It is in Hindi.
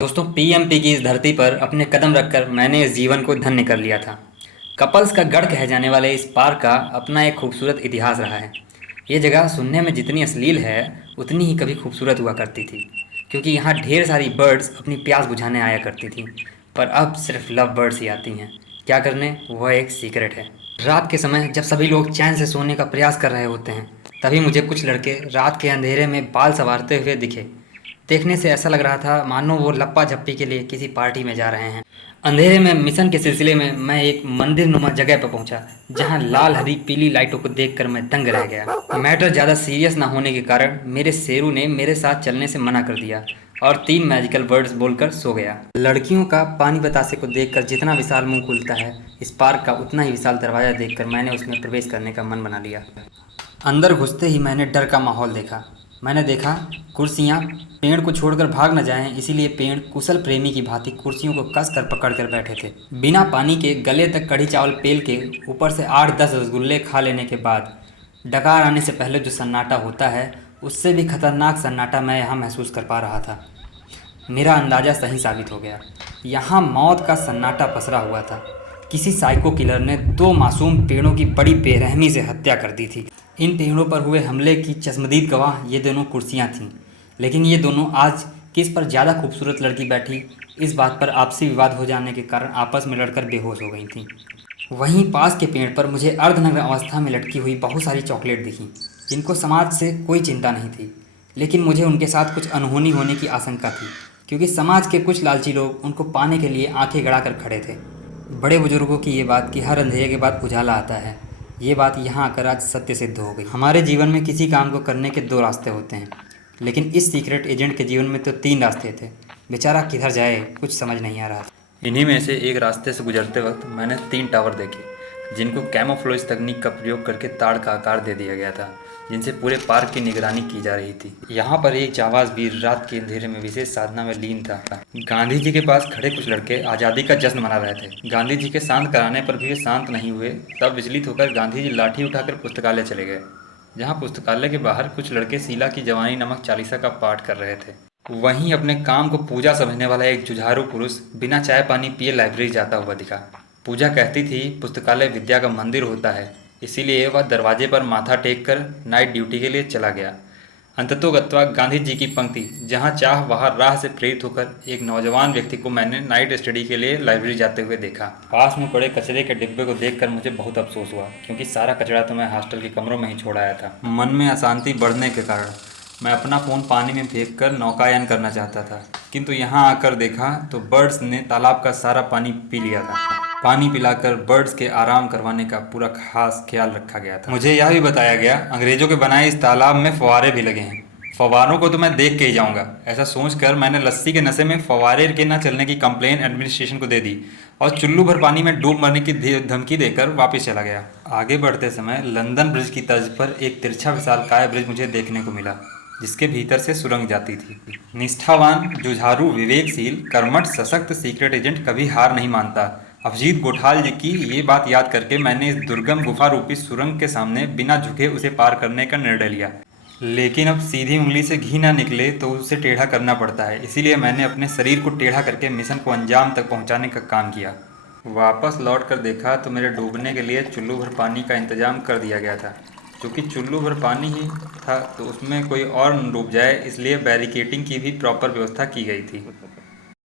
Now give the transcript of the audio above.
दोस्तों, पीएमपी की इस धरती पर अपने कदम रखकर मैंने इस जीवन को धन्य कर लिया था। कपल्स का गढ़ कहे जाने वाले इस पार्क का अपना एक खूबसूरत इतिहास रहा है। ये जगह सुनने में जितनी अश्लील है, उतनी ही कभी खूबसूरत हुआ करती थी, क्योंकि यहाँ ढेर सारी बर्ड्स अपनी प्यास बुझाने आया करती थीं। पर अब सिर्फ लव बर्ड्स ही आती हैं। क्या करने, वह एक सीक्रेट है। रात के समय जब सभी लोग चैन से सोने का प्रयास कर रहे होते हैं, तभी मुझे कुछ लड़के रात के अंधेरे में बाल संवारते हुए दिखे। देखने से ऐसा लग रहा था मानो वो लप्पा झप्पी के लिए किसी पार्टी में जा रहे हैं। अंधेरे में मिशन के सिलसिले में मैं एक मंदिर नुमा जगह पर पहुंचा, जहां लाल हरी पीली लाइटों को देखकर मैं दंग रह गया। मैटर ज़्यादा सीरियस ना होने के कारण मेरे शेरू ने मेरे साथ चलने से मना कर दिया और 3 मैजिकल वर्ड्स बोलकर सो गया। लड़कियों का पानी बतासे को देखकर जितना विशाल मुंह खुलता है, इस पार्क का उतना ही विशाल दरवाज़ा देखकर मैंने उसमें प्रवेश करने का मन बना लिया। अंदर घुसते ही मैंने डर का माहौल देखा। मैंने देखा कुर्सियाँ पेड़ को छोड़कर भाग न जाएं, इसीलिए पेड़ कुशल प्रेमी की भांति कुर्सियों को कस कर पकड़ कर बैठे थे। बिना पानी के गले तक कढ़ी चावल पेल के ऊपर से 8-10 रसगुल्ले खा लेने के बाद डकार आने से पहले जो सन्नाटा होता है, उससे भी खतरनाक सन्नाटा मैं यहाँ महसूस कर पा रहा था। मेरा अंदाज़ा सही साबित हो गया। यहाँ मौत का सन्नाटा पसरा हुआ था। किसी साइको किलर ने 2 मासूम पेड़ों की बड़ी बेरहमी से हत्या कर दी थी। इन पेड़ों पर हुए हमले की चश्मदीद गवाह ये दोनों कुर्सियाँ थीं, लेकिन ये दोनों आज किस पर ज़्यादा खूबसूरत लड़की बैठी, इस बात पर आपसी विवाद हो जाने के कारण आपस में लड़कर बेहोश हो गई थीं। वहीं पास के पेड़ पर मुझे अर्धनग्न अवस्था में लटकी हुई बहुत सारी चॉकलेट दिखीं, जिनको समाज से कोई चिंता नहीं थी, लेकिन मुझे उनके साथ कुछ अनहोनी होने की आशंका थी, क्योंकि समाज के कुछ लालची लोग उनको पाने के लिए आंखें गड़ा कर खड़े थे। बड़े बुजुर्गों की ये बात कि हर अंधेरे के बाद उजाला आता है, ये बात यहाँ आकर आज सत्य सिद्ध हो गई। हमारे जीवन में किसी काम को करने के 2 रास्ते होते हैं, लेकिन इस सीक्रेट एजेंट के जीवन में तो 3 रास्ते थे। बेचारा किधर जाए, कुछ समझ नहीं आ रहा था। इन्हीं में से एक रास्ते से गुजरते वक्त मैंने 3 टावर देखे, जिनको कैमोफ्लेज तकनीक का प्रयोग करके ताड़ का आकार दे दिया गया था, जिनसे पूरे पार्क की निगरानी की जा रही थी। यहाँ पर एक जाबाज वीर रात के अंधेरे में विशेष साधना में लीन था। गांधी जी के पास खड़े कुछ लड़के आज़ादी का जश्न मना रहे थे। गांधी जी के शांत कराने पर भी वे शांत नहीं हुए। तब विचलित होकर गांधी जी लाठी उठाकर पुस्तकालय चले गए, जहाँ पुस्तकालय के बाहर कुछ लड़के शीला की जवानी नमक चालीसा का पाठ कर रहे थे। वहीं अपने काम को पूजा समझने वाला एक जुझारू पुरुष बिना चाय पानी पिए लाइब्रेरी जाता हुआ दिखा। पूजा कहती थी पुस्तकालय विद्या का मंदिर होता है, इसीलिए वह दरवाजे पर माथा टेक कर नाइट ड्यूटी के लिए चला गया। अंततोगत्वा गांधी जी की पंक्ति, जहाँ चाह वहाँ राह से प्रेरित होकर एक नौजवान व्यक्ति को मैंने नाइट स्टडी के लिए लाइब्रेरी जाते हुए देखा। पास में पड़े कचरे के डिब्बे को देखकर मुझे बहुत अफसोस हुआ, क्योंकि सारा कचरा तो मैं हॉस्टल के कमरों में ही छोड़ आया था। मन में अशांति बढ़ने के कारण मैं अपना फ़ोन पानी में फेंक कर नौकायन करना चाहता था, किंतु यहाँ आकर देखा तो बर्ड्स ने तालाब का सारा पानी पी लिया था। पानी पिलाकर बर्ड्स के आराम करवाने का पूरा खास ख्याल रखा गया था। मुझे यह भी बताया गया अंग्रेजों के बनाए इस तालाब में फव्वारे भी लगे हैं। फव्वारों को तो मैं देख के ही जाऊंगा। ऐसा सोचकर मैंने लस्सी के नशे में फव्वारे के न चलने की कंप्लेन एडमिनिस्ट्रेशन को दे दी और चुल्लू भर पानी में डूब मरने की धमकी देकर वापस चला गया। आगे बढ़ते समय लंदन ब्रिज की तर्ज पर एक तिरछा विशालकाय ब्रिज मुझे देखने को मिला, जिसके भीतर से सुरंग जाती थी। निष्ठावान, जुझारू, विवेकशील, कर्मठ, सशक्त सीक्रेट एजेंट कभी हार नहीं मानता। अभिजीत गोठाल जी की ये बात याद करके मैंने इस दुर्गम गुफा रूपी सुरंग के सामने बिना झुके उसे पार करने का निर्णय लिया। लेकिन अब सीधी उंगली से घी ना निकले तो उसे टेढ़ा करना पड़ता है, इसीलिए मैंने अपने शरीर को टेढ़ा करके मिशन को अंजाम तक पहुंचाने का काम किया। वापस लौट कर देखा तो मेरे डूबने के लिए चुल्लू भर पानी का इंतजाम कर दिया गया था। क्योंकि चुल्लू भर पानी ही था तो उसमें कोई और न डूब जाए, इसलिए बैरिकेटिंग की भी प्रॉपर व्यवस्था की गई थी।